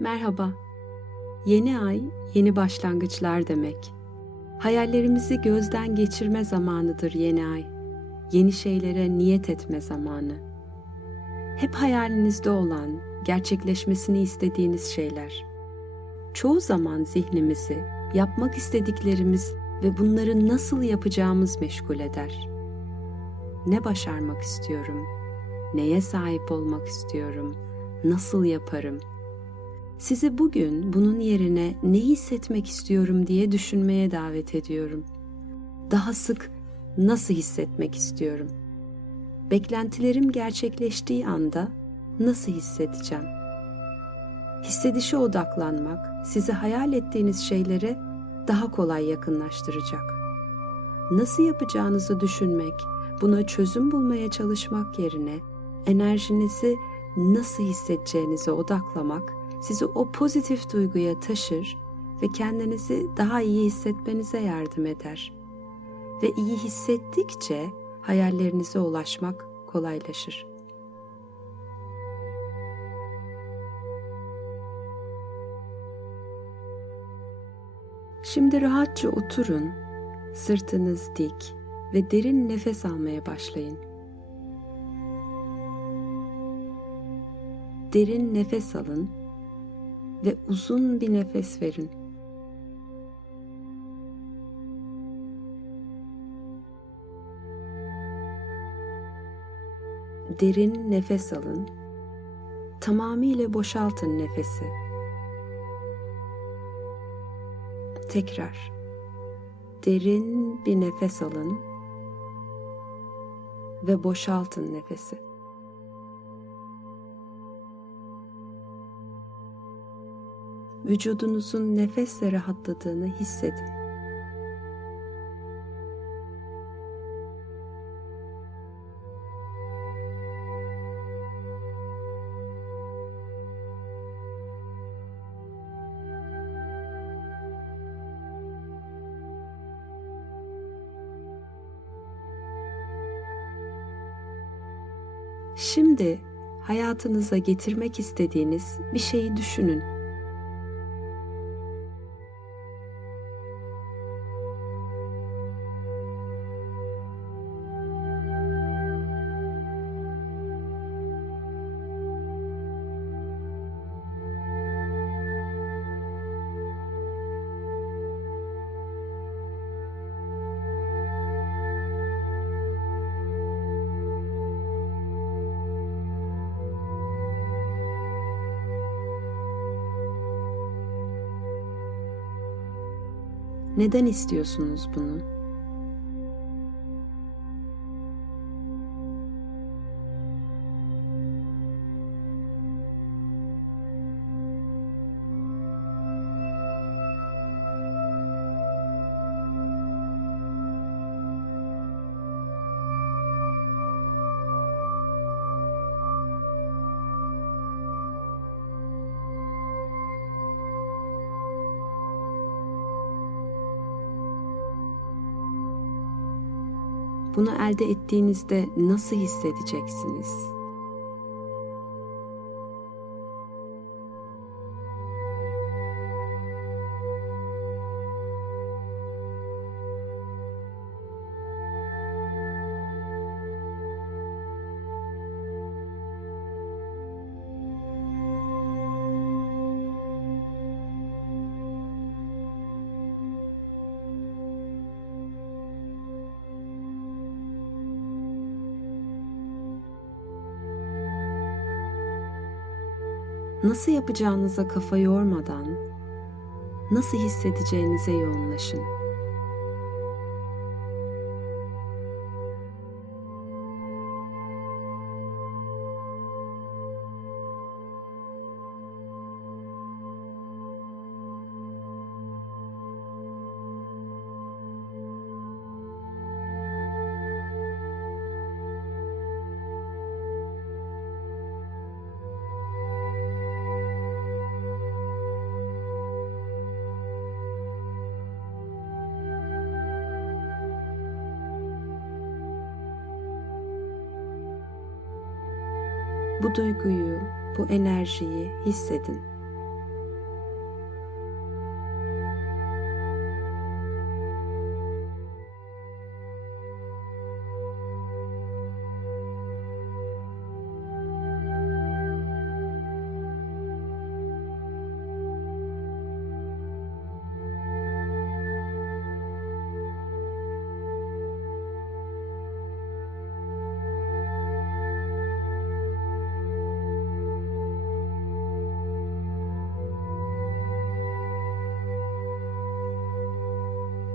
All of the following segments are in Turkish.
Merhaba. Yeni ay, yeni başlangıçlar demek. Hayallerimizi gözden geçirme zamanıdır yeni ay. Yeni şeylere niyet etme zamanı. Hep hayalinizde olan, gerçekleşmesini istediğiniz şeyler. Çoğu zaman zihnimizi, yapmak istediklerimiz ve bunları nasıl yapacağımız meşgul eder. Ne başarmak istiyorum? Neye sahip olmak istiyorum? Nasıl yaparım?'' Sizi bugün bunun yerine ne hissetmek istiyorum diye düşünmeye davet ediyorum. Daha sık nasıl hissetmek istiyorum? Beklentilerim gerçekleştiği anda nasıl hissedeceğim? Hissedişe odaklanmak sizi hayal ettiğiniz şeylere daha kolay yakınlaştıracak. Nasıl yapacağınızı düşünmek, buna çözüm bulmaya çalışmak yerine enerjinizi nasıl hissedeceğinize odaklamak sizi o pozitif duyguya taşır ve kendinizi daha iyi hissetmenize yardım eder. Ve iyi hissettikçe hayallerinize ulaşmak kolaylaşır. Şimdi rahatça oturun, sırtınız dik ve derin nefes almaya başlayın. Derin nefes alın ve uzun bir nefes verin. Derin nefes alın. Tamamıyla boşaltın nefesi. Tekrar. Derin bir nefes alın ve boşaltın nefesi. Vücudunuzun nefesle rahatladığını hissedin. Şimdi hayatınıza getirmek istediğiniz bir şeyi düşünün. Neden istiyorsunuz bunu? Bunu elde ettiğinizde nasıl hissedeceksiniz? Nasıl yapacağınıza kafa yormadan nasıl hissedeceğinize yoğunlaşın. Bu duyguyu, bu enerjiyi hissedin.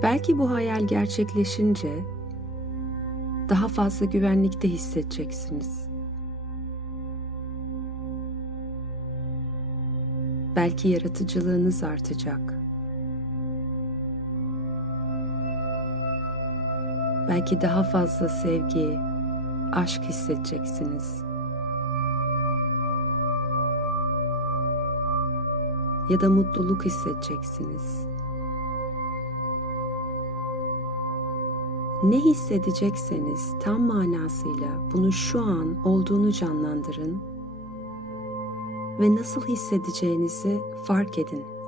Belki bu hayal gerçekleşince daha fazla güvenlikte hissedeceksiniz. Belki yaratıcılığınız artacak. Belki daha fazla sevgi, aşk hissedeceksiniz. Ya da mutluluk hissedeceksiniz. Ne hissedecekseniz tam manasıyla bunu şu an olduğunu canlandırın ve nasıl hissedeceğinizi fark edin.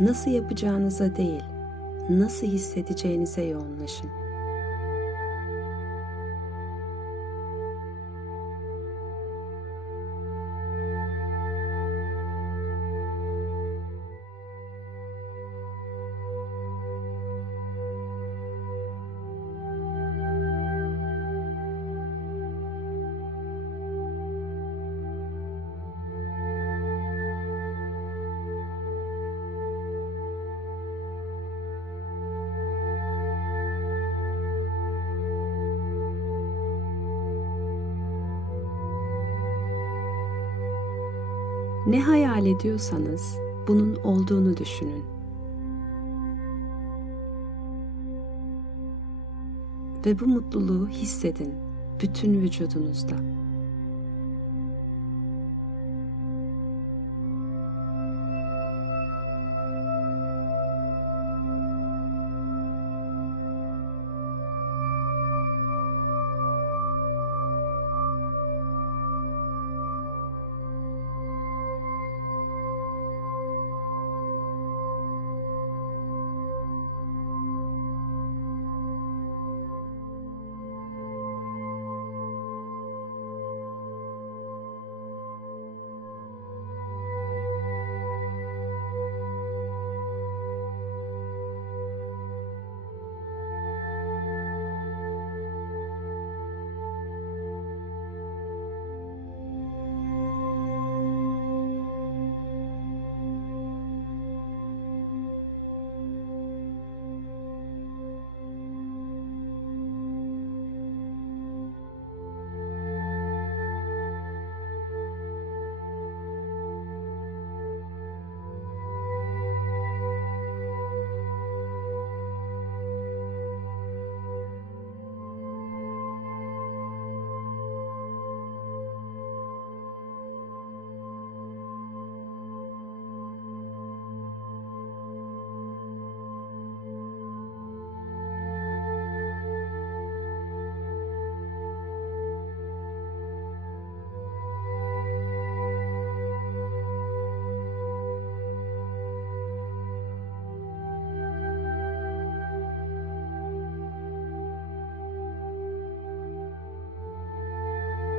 Nasıl yapacağınıza değil, nasıl hissedeceğinize yoğunlaşın. Ne hayal ediyorsanız bunun olduğunu düşünün. Ve bu mutluluğu hissedin bütün vücudunuzda.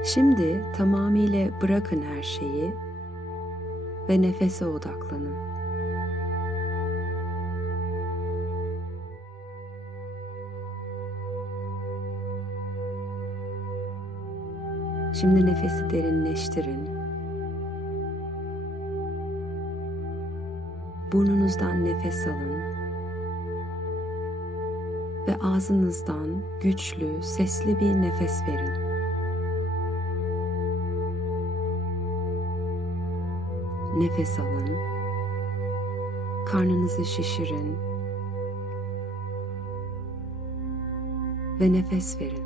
Şimdi tamamıyla bırakın her şeyi ve nefese odaklanın. Şimdi nefesi derinleştirin. Burnunuzdan nefes alın ve ağzınızdan güçlü, sesli bir nefes verin. Nefes alın. Karnınızı şişirin. Ve nefes verin.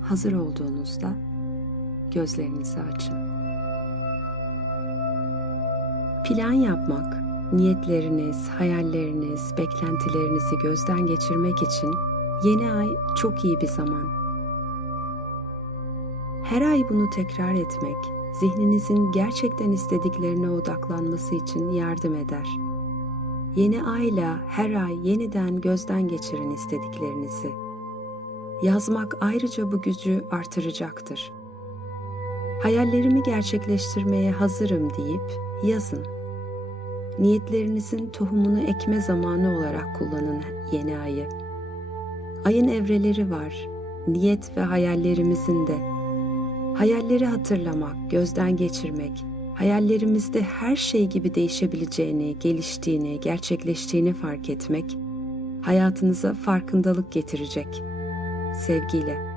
Hazır olduğunuzda gözlerinizi açın. Plan yapmak, niyetleriniz, hayalleriniz, beklentilerinizi gözden geçirmek için yeni ay çok iyi bir zaman. Her ay bunu tekrar etmek, zihninizin gerçekten istediklerine odaklanması için yardım eder. Yeni ayla her ay yeniden gözden geçirin istediklerinizi. Yazmak ayrıca bu gücü artıracaktır. Hayallerimi gerçekleştirmeye hazırım deyip yazın. Niyetlerinizin tohumunu ekme zamanı olarak kullanın yeni ayı. Ayın evreleri var, niyet ve hayallerimizin de. Hayalleri hatırlamak, gözden geçirmek, hayallerimizde her şey gibi değişebileceğini, geliştiğini, gerçekleştiğini fark etmek, hayatınıza farkındalık getirecek. Sevgiyle.